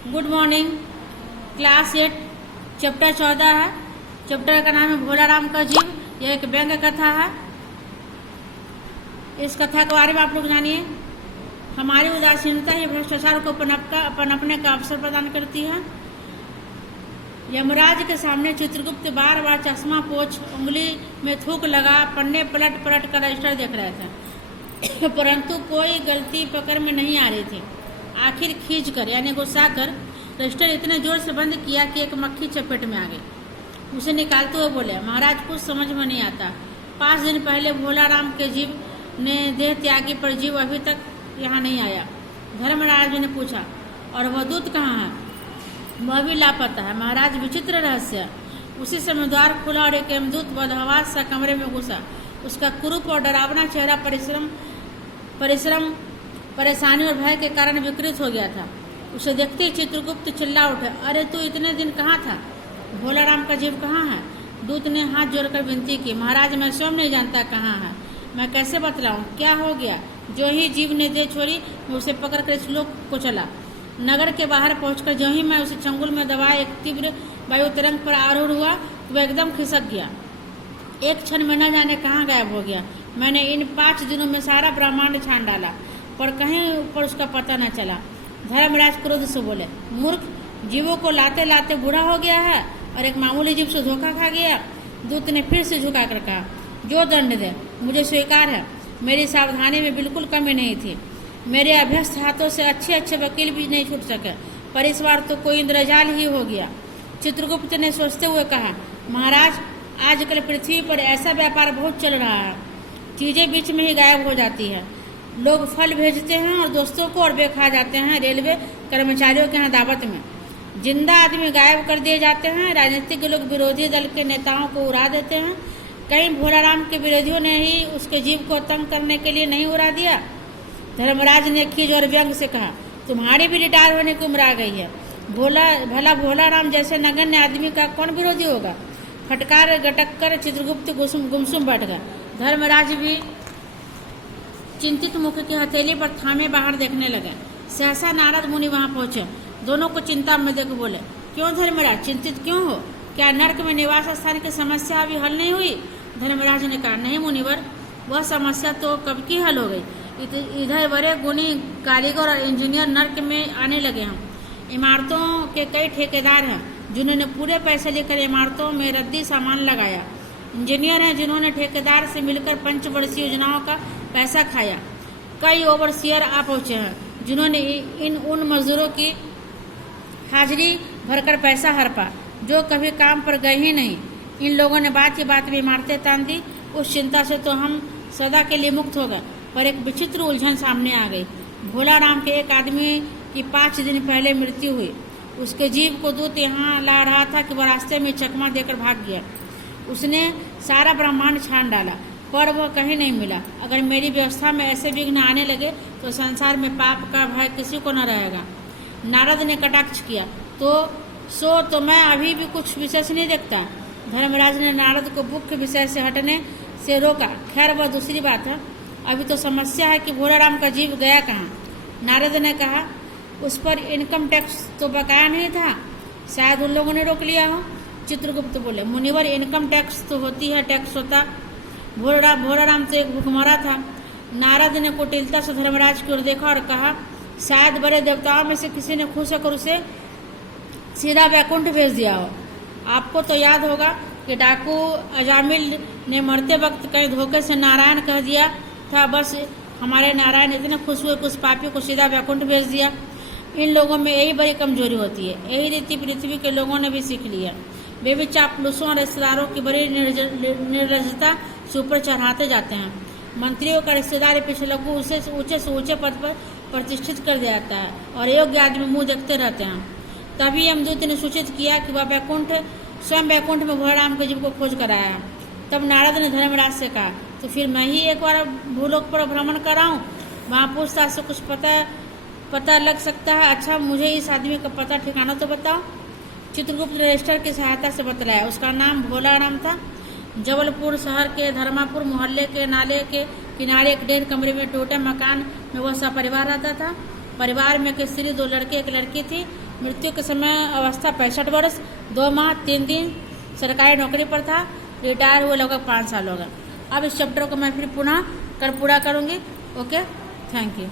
Good morning. Class 8 chapter 14 है। Chapter का नाम है भोलाराम का जीव। यह एक व्यंग्य कथा है। इस कथा के बारे में आप लोग जानिए। हमारी उदासीनता ही भ्रष्टाचार को पनपने का अवसर प्रदान करती है। यमराज के सामने चित्रगुप्त बार बार चश्मा पोंछ उंगली में थूक लगा पन्ने पलट पलट कर रजिस्टर देख रहे थे परंतु कोई गलती पकड़ में नहीं आ रही थी। आखिर खींच कर यानी गुस्सा कर रजिस्टर इतने जोर से बंद किया कि एक मक्खी चपेट में आ गई। उसे निकालते हुए बोले, महाराज कुछ समझ में नहीं आता। 5 दिन पहले भोलाराम के जीव ने देह त्यागी पर जीव अभी तक यहाँ नहीं आया। धर्मराज ने पूछा, और वह दूत कहाँ है? वह भी लापता है। महाराज विचित्र रहस्य। उसी समय द्वार खुला और एक यमदूत बदहवास सा कमरे में घुसा। उसका कुरूप और डरावना चेहरा परेशानी और भय के कारण विकृत हो गया था। उसे देखते ही चित्रगुप्त चिल्ला उठे, अरे तू इतने दिन कहाँ था? भोलाराम का जीव कहाँ है? दूत ने हाथ जोड़कर विनती की, महाराज मैं स्वयं नहीं जानता कहाँ है। मैं कैसे बतलाऊं क्या हो गया? जो ही जीव ने दे छोड़ी मैं उसे पकड़कर इस लोक को चला। नगर के बाहर पहुंचकर जो ही मैं उसे चंगुल में दबाए एक तीव्र वायु तरंग पर आरूढ़ हुआ वह एकदम खिसक गया। एक क्षण में न जाने कहाँ गायब हो गया। मैंने इन 5 दिनों में सारा ब्रह्मांड छान डाला पर कहीं पर उसका पता न चला। धर्मराज क्रोध से बोले, मूर्ख, जीवों को लाते लाते बूढ़ा हो गया है और एक मामूली जीव से धोखा खा गया। दूत ने फिर से झुकाकर कहा, जो दंड दे मुझे स्वीकार है। मेरी सावधानी में बिल्कुल कमी नहीं थी। मेरे अभ्यस्त हाथों से अच्छे वकील भी नहीं छूट सके, पर इस बार तो कोई इंद्रजाल ही हो गया। चित्रगुप्त ने सोचते हुए कहा, महाराज आजकल पृथ्वी पर ऐसा व्यापार बहुत चल रहा है। चीजें बीच में ही गायब हो जाती है। लोग फल भेजते हैं और दोस्तों को और वे खा जाते हैं। रेलवे कर्मचारियों के यहाँ दावत में जिंदा आदमी गायब कर दिए जाते हैं। राजनीतिक लोग विरोधी दल के नेताओं को उड़ा देते हैं। कहीं भोलाराम के विरोधियों ने ही उसके जीव को तंग करने के लिए नहीं उड़ा दिया? धर्मराज ने खीज और व्यंग से कहा, तुम्हारी भी रिटायर होने की उम्र आ गई है। भला भोलाराम जैसे नगण्य आदमी का कौन विरोधी होगा? फटकार गटक कर चित्रगुप्त गुमसुम बैठ गया। धर्मराज भी चिंतित मुख की हथेली पर थामे बाहर देखने लगे। सहसा नारद मुनि वहां पहुंचे। दोनों को चिंता में देख बोले, क्यों धर्मराज चिंतित क्यों हो? क्या नरक में निवास स्थान की समस्या अभी हल नहीं हुई? धर्मराज ने कहा, नहीं मुनिवर, वह समस्या तो कब की हल हो गई। इधर बड़े गुणी कारीगर और इंजीनियर नरक में आने लगे हैं। इमारतों के कई ठेकेदार हैं जिन्होंने पूरे पैसे लेकर इमारतों में रद्दी सामान लगाया। इंजीनियर हैं जिन्होंने ठेकेदार से मिलकर पंचवर्षीय योजनाओं का पैसा खाया। कई ओवरसियर आ पहुंचे हैं जिन्होंने उन मजदूरों की हाजिरी भरकर पैसा हड़पा जो कभी काम पर गए ही नहीं। इन लोगों ने बात ही बात में इमारतें तान दी। उस चिंता से तो हम सदा के लिए मुक्त हो गए, पर एक विचित्र उलझन सामने आ गई। भोलाराम के एक आदमी की 5 दिन पहले मृत्यु हुई। उसके जीव को दूत यहाँ ला रहा था कि वह रास्ते में चकमा देकर भाग गया। उसने सारा ब्रह्मांड छान डाला पर वह कहीं नहीं मिला। अगर मेरी व्यवस्था में ऐसे विघ्न आने लगे तो संसार में पाप का भय किसी को न रहेगा। नारद ने कटाक्ष किया, तो मैं अभी भी कुछ विशेष नहीं देखता। धर्मराज ने नारद को मुख्य विषय से हटने से रोका। खैर वह दूसरी बात है, अभी तो समस्या है कि भोलाराम का जीव गया कहाँ? नारद ने कहा, उस पर इनकम टैक्स तो बकाया नहीं था, शायद उन लोगों ने रोक लिया हो। चित्रगुप्त बोले, मुनिवर इनकम टैक्स तो होती है, टैक्स होता। भोलाराम तो एक भूखमरा था। नारद ने कुटिलता से धर्मराज की ओर देखा और कहा, शायद बड़े देवताओं में से किसी ने खुश होकर उसे सीधा वैकुंठ भेज दिया हो। आपको तो याद होगा कि डाकू अजामिल ने मरते वक्त कहीं धोखे से नारायण कह दिया था। बस हमारे नारायण इतने खुश हुए कि उस पापी को सीधा वैकुंठ भेज दिया। इन लोगों में यही बड़ी कमजोरी होती है। यही रीति पृथ्वी के लोगों ने भी सीख लिया। वे भी चापलूसों और रिश्तेदारों की बड़ी निर्लजता से ऊपर चढ़ाते जाते हैं। मंत्रियों का रिश्तेदार पिछलग्गू उसे ऊंचे से ऊंचे पद पर प्रतिष्ठित कर दिया जाता है और योग्य आदमी मुंह देखते रहते हैं। तभी यमदूत ने सूचित किया कि वह स्वयं वैकुंठ में भोलाराम के जीव को खोज कर आया। तब नारद ने धर्मराज से कहा, तो फिर मैं ही एक बार भूलोक पर भ्रमण कराऊं, वहाँ पूछताछ से कुछ पता लग सकता है। अच्छा मुझे इस आदमी का पता ठिकाना तो बताओ। चित्रगुप्त ने रजिस्टर की सहायता से बतलाया। उसका नाम भोलाराम था। जबलपुर शहर के धर्मापुर मोहल्ले के नाले के किनारे एक 1.5 कमरे में टूटे मकान में वह सपरिवार रहता था। परिवार में एक स्त्री, 2 लड़के, 1 लड़की थी। मृत्यु के समय अवस्था 65 वर्ष 2 माह 3 दिन, सरकारी नौकरी पर था। रिटायर हुए लगभग 5 साल हो गए। अब इस चैप्टर को मैं फिर पुनः पूरा करूँगी। Okay, thank you.